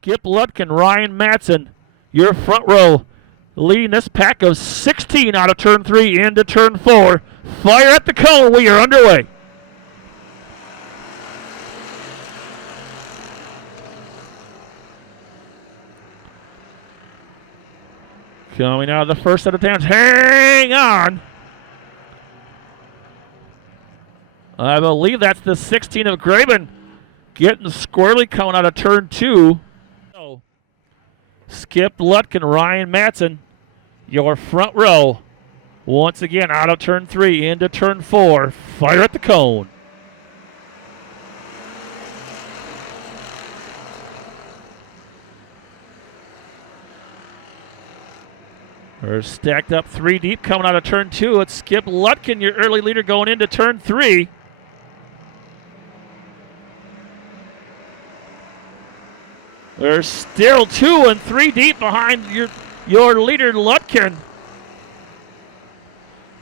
Skip Lutkin, Ryan Matson, your front row, leading this pack of 16 out of turn 3 into turn 4. Fire at the cone. We are underway. Coming out of the first set of times. Hang on. I believe that's the 16 of Graben getting squirrely coming out of turn 2. So, Skip Lutkin, Ryan Matson, your front row. Once again, out of turn 3 into turn 4. Fire at the cone. We're stacked up 3 deep coming out of turn 2. It's Skip Lutkin, your early leader, going into turn 3. There's still 2 and 3 deep behind your leader, Lutkin.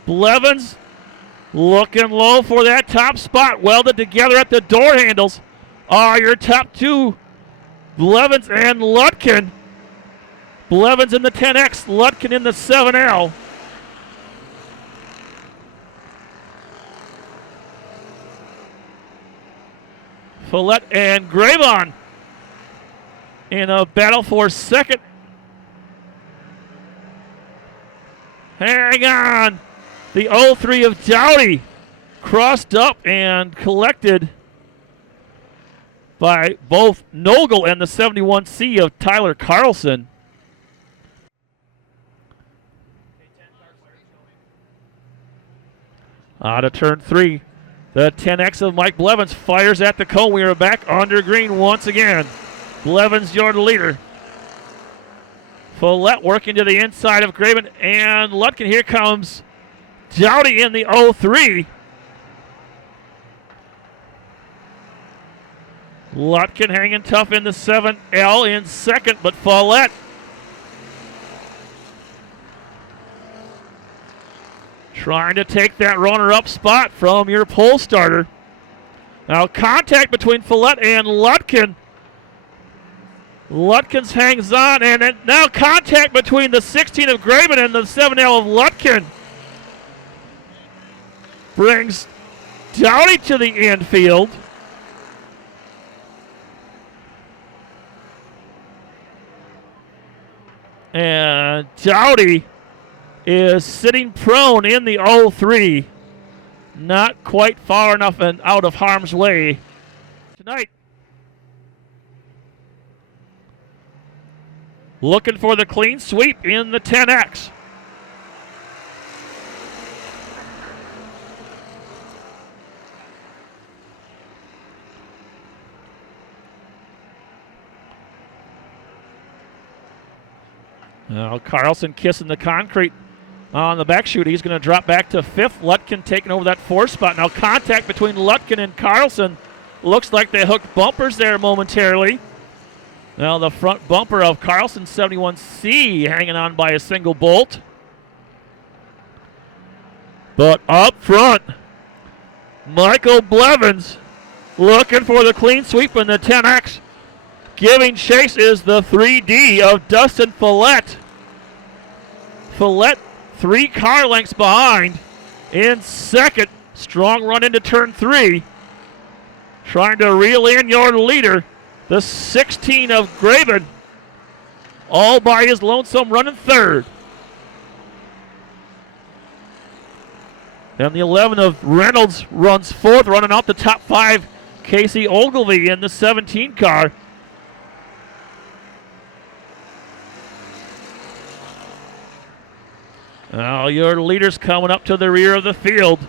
Blevins looking low for that top spot. Welded together at the door handles are your top 2, Blevins and Lutkin. Blevins in the 10X, Lutkin in the 7L. Follett and Graben in a battle for second. Hang on. The 03 of Dowdy crossed up and collected by both Nogel and the 71C of Tyler Carlson. Out of turn 3, the 10X of Mike Blevins fires at the cone. We are back under green once again. Blevins, your leader. Follett working to the inside of Graben and Lutkin. Here comes Dowdy in the 03. Lutkin hanging tough in the 7L in second, but Follett trying to take that runner-up spot from your pole starter. Now contact between Follett and Lutkin. Lutkins hangs on, and now contact between the 16 of Graben and the 7L of Lutkin. Brings Dowdy to the infield. And Dowdy is sitting prone in the 03. Not quite far enough and out of harm's way tonight. Looking for the clean sweep in the 10X. Now Carlson kissing the concrete on the back chute. He's going to drop back to 5th. Lutkin taking over that 4th spot. Now contact between Lutkin and Carlson. Looks like they hooked bumpers there momentarily. Now the front bumper of Carlson 71C hanging on by a single bolt. But up front, Michael Blevins looking for the clean sweep in the 10X. Giving chase is the 3D of Dustin Follett. Follett 3 car lengths behind in second. Strong run into turn 3. Trying to reel in your leader, the 16 of Graben, all by his lonesome running third. And the 11 of Reynolds runs 4th, running out the top 5, Casey Ogilvy in the 17 car. Now your leaders coming up to the rear of the field.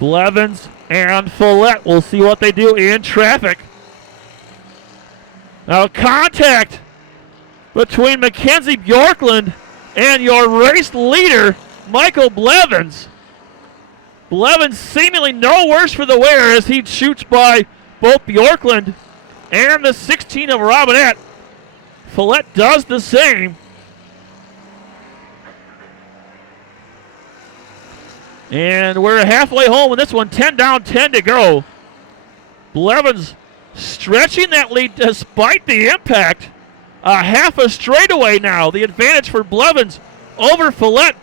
Blevins and Follett. We'll see what they do in traffic. Now contact between Mackenzie Bjorklund and your race leader, Michael Blevins. Blevins seemingly no worse for the wear as he shoots by both Bjorklund and the 16 of Robinette. Follett does the same. And we're halfway home in this one, 10 down, 10 to go. Blevins stretching that lead despite the impact. A half a straightaway now. The advantage for Blevins over Follett.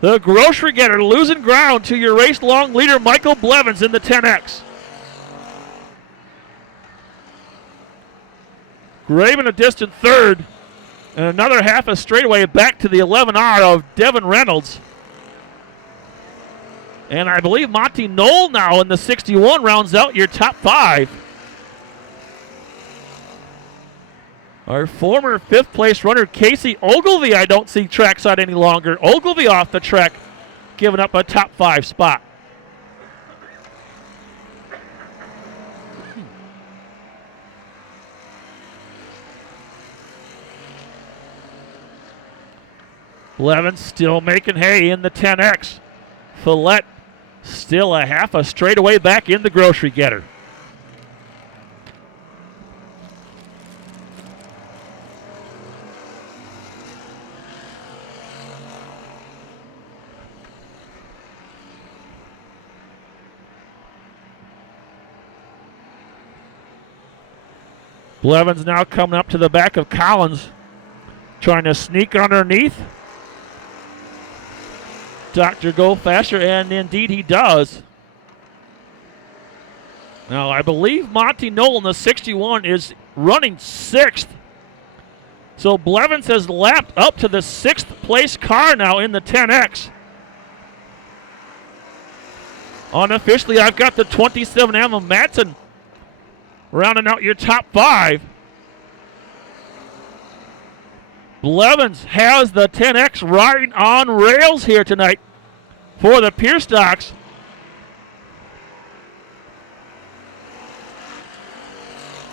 The grocery getter losing ground to your race-long leader, Michael Blevins, in the 10X. Graven a distant third. And another half a straightaway back to the 11R of Devin Reynolds. And I believe Monty Knoll now in the 61 rounds out your top 5. Our former 5th place runner, Casey Ogilvie, I don't see trackside any longer. Ogilvie off the track, giving up a top 5 spot. Blevins still making hay in the 10X. Follett still a half a straightaway back in the grocery getter. Blevins now coming up to the back of Collins, trying to sneak underneath. Dr. Go faster, and indeed he does. Now, I believe Monty Knoll in the 61 is running 6th. So Blevins has lapped up to the 6th place car now in the 10X. Unofficially, I've got the 27M of Madsen rounding out your top 5. Blevins has the 10X riding on rails here tonight for the Pierce Stocks.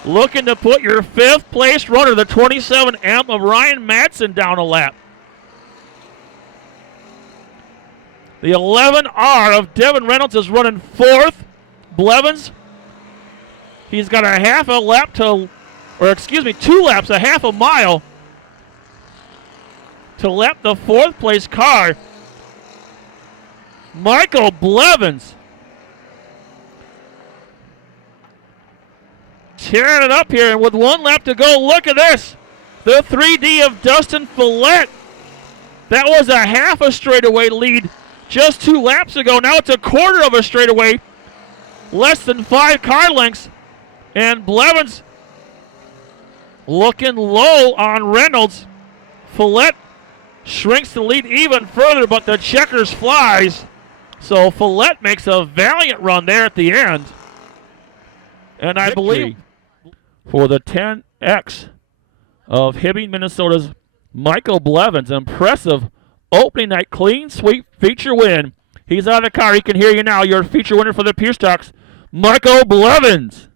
Looking to put your 5th place runner, the 27M of Ryan Madsen, down a lap. The 11R of Devin Reynolds is running 4th. Blevins, he's got a half a lap to, or excuse me, 2 laps, a half a mile to lap the 4th place car. Michael Blevins tearing it up here, and with 1 lap to go, look at this. The 3D of Dustin Follett. That was a half a straightaway lead just 2 laps ago. Now it's a quarter of a straightaway, less than 5 car lengths. And Blevins looking low on Reynolds. Follett shrinks the lead even further, but the checkers flies. So Follett makes a valiant run there at the end. And I believe for the 10X of Hibbing, Minnesota's Michael Blevins, impressive opening night clean sweep feature win. He's out of the car. He can hear you now. Your feature winner for the Pierce Stocks, Michael Blevins.